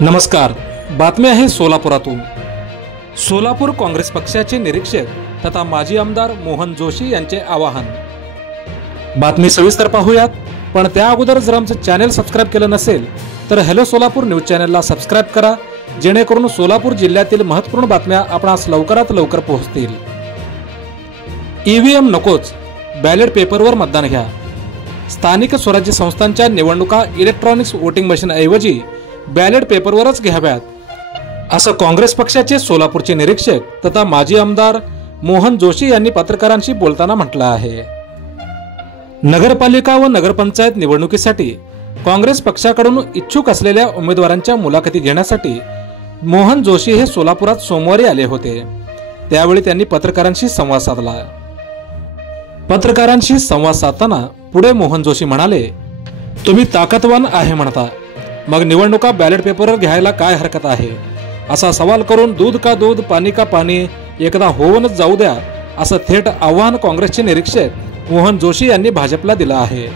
नमस्कार, बातमी आहे सोलापुरातून। सोलापूर काँग्रेस पक्षाचे निरीक्षक तथा माजी आमदार मोहन जोशी यांचे आवाहन। बातमी सविस्तर पाहूयात, पण त्या अगोदर जर आमचं चॅनल सबस्क्राइब केलं नसेल तर हेलो सोलापूर न्यूज चॅनलला सबस्क्राइब करा, जेणेकरून सोलापूर जिल्ह्यातील महत्त्वपूर्ण बातम्या आपणास लवकरात लवकर पोहोचतील। ईव्हीएम नकोच, बॅलेट पेपरवर मतदान घ्या। स्थानिक स्वराज्य संस्थांच्या निवडणुका इलेक्ट्रॉनिक्स वोटिंग मशीन ऐवजी बॅलेट पेपरवरच घ्याव्यात, असं काँग्रेस पक्षाचे सोलापूरचे निरीक्षक तथा माजी आमदार मोहन जोशी यांनी पत्रकारांशी बोलताना म्हटलं आहे। नगरपालिका व नगरपंचायत निवडणुकीसाठी काँग्रेस पक्षाकडून इच्छुक असलेल्या उमेदवारांच्या मुलाखती घेण्यासाठी मोहन जोशी हे सोलापुरात सोमवारी आले होते। त्यावेळी त्यांनी पत्रकारांशी संवाद साधला। पत्रकारांशी संवाद साधताना पुढे मोहन जोशी म्हणाले, तुम्ही ताकदवान आहे म्हणता, मग निवडणुका बॅलेट पेपरवर घ्यायला काय हरकत आहे? असा सवाल करून दूध का दूध पाणी का पाणी एकदा होऊनच जाऊ द्या, असं थेट आव्हान काँग्रेसचे निरीक्षक मोहन जोशी यांनी भाजपला दिलं आहे।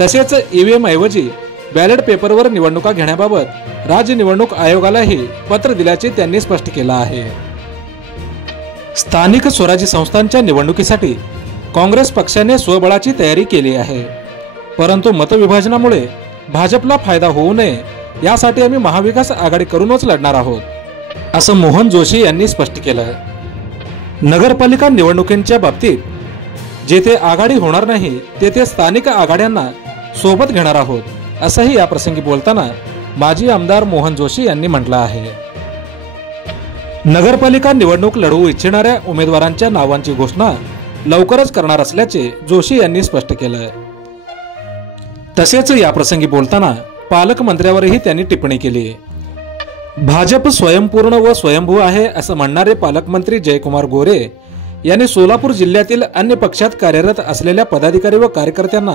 तसेच ईव्हीएम ऐवजी बॅलेट पेपरवर निवडणुका घेण्याबाबत राज्य निवडणूक आयोगालाही पत्र दिल्याचे त्यांनी स्पष्ट केलं आहे। स्थानिक स्वराज्य संस्थांच्या निवडणुकीसाठी काँग्रेस पक्षाने स्वबळाची तयारी केली आहे, परंतु मतविभाजनामुळे भाजपला फायदा होऊ नये यासाठी आम्ही महाविकास आघाडी करूनच लढणार आहोत, असं मोहन जोशी यांनी स्पष्ट केलं। नगरपालिका निवडणुकींच्या बाबतीत जेथे आघाडी होणार नाही तेथे स्थानिक आघाड्यांना सोबत घेणार आहोत, असंही या प्रसंगी बोलताना माजी आमदार मोहन जोशी यांनी म्हटलं आहे। नगरपालिका निवडणूक लढवू इच्छिणाऱ्या उमेदवारांच्या नावांची घोषणा लवकरच करणार असल्याचे जोशी यांनी स्पष्ट केलं। तसेच या प्रसंगी बोलताना पालकमंत्र्यावरही त्यांनी टिप्पणी केली। भाजप स्वयंपूर्ण व स्वयंभू आहे असं म्हणणारे पालकमंत्री जयकुमार गोरे यांनी सोलापूर जिल्ह्यातील अन्य पक्षात कार्यरत असलेल्या पदाधिकारी व कार्यकर्त्यांना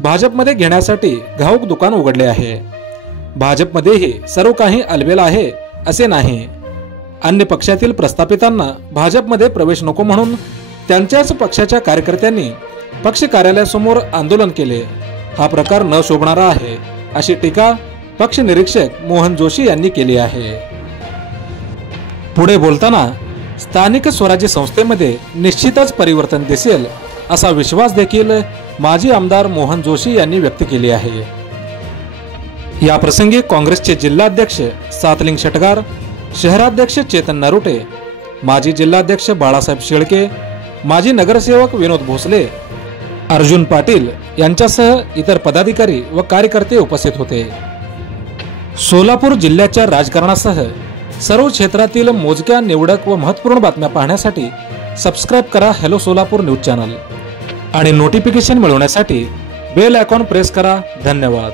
भाजपमध्ये घेण्यासाठी घाऊक दुकान उघडले आहे। भाजपमध्येही सर्व काही अलबेल आहे असे नाही। अन्य पक्षातील प्रस्थापितांना भाजपमध्ये प्रवेश नको म्हणून त्यांच्याच पक्षाच्या कार्यकर्त्यांनी पक्ष कार्यालयासमोर आंदोलन केले। हा प्रकार न शोभणारा आहे, अशी टीका पक्ष निरीक्षक मोहन जोशी यांनी केली आहे। पुढे बोलताना स्थानिक स्वराज्य संस्थेमध्ये निश्चितच परिवर्तन दिसेल असा विश्वास देखील माजी आमदार मोहन जोशी यांनी व्यक्त केली आहे। या प्रसंगी काँग्रेसचे जिल्हाध्यक्ष सातलिंग शटगार, शहराध्यक्ष चेतन नरुटे, माजी जिल्हाध्यक्ष बाळासाहेब शेळके, माजी नगरसेवक विनोद भोसले, अर्जुन पाटील यांच्यासह इतर पदाधिकारी व कार्यकर्ते उपस्थित होते। सोलापूर जिल्ह्याच्या राजकारणासह सर्व क्षेत्रातील मोजक्या निवडक व महत्त्वपूर्ण बातम्या पाहण्यासाठी सबस्क्राइब करा हेलो सोलापूर न्यूज चॅनल आणि नोटिफिकेशन मिळवण्यासाठी बेल आयकॉन प्रेस करा। धन्यवाद।